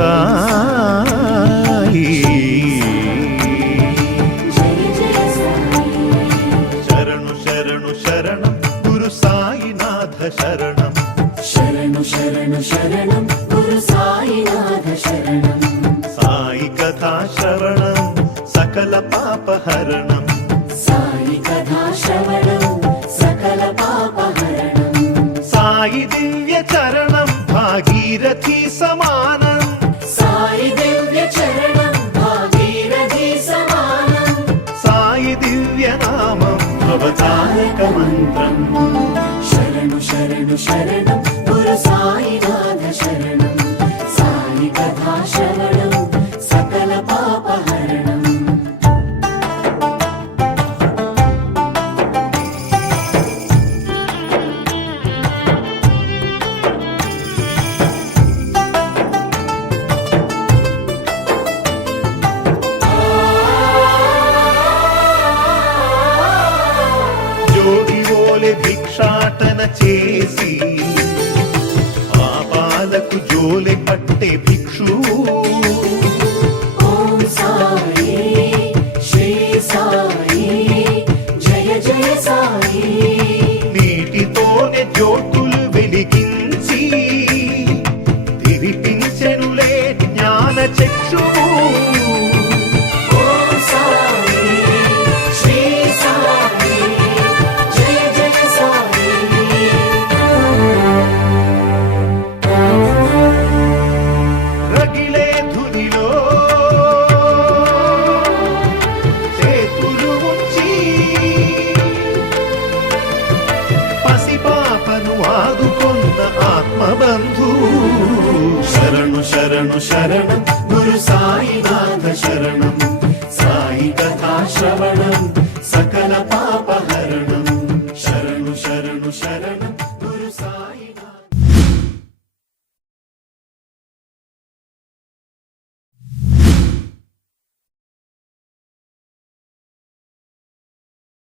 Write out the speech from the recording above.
సాయి. శరణు శరణు శరణం గురు సాయినాథ శరణం. శరణు శరణు శరణం గురు సాయినాథ శరణం. సాయి కథా శ్రవణం సకల పాపహరణం. సాయి కథా శ్రవణం సకల పాపహరణం. సాయి దివ్య చరణం భాగీరథి సమానం. సాయి దివ్య చరణం భాగీరథి సమానం. సాయి దివ్య నామం భవతారక మంత్రం. శరణు శరణు శరణం గురు సాయినాథ శరణం. సాయి కథా శ్రవణం సకల పాపహరణం. జోగివోలె భిక్షాటన చేసి పాపాలకు జోలె పట్టే భిక్షు. ఓం సాయి శ్రీ సాయి జయ జయ సాయి. నీటితోనే జ్యోతులు వెలిగించి తిరిపించెనులే జ్ఞాన చక్షువు. ఓం సాయి శ్రీ సాయి జయ జయ సాయి. రగిలే ధునిలో చేతులు ఉంచి పసిపాపను ఆదుకొన్న ఆత్మబంధు. శరణు శరణు శరణం గురు సాయినాథ శరణం.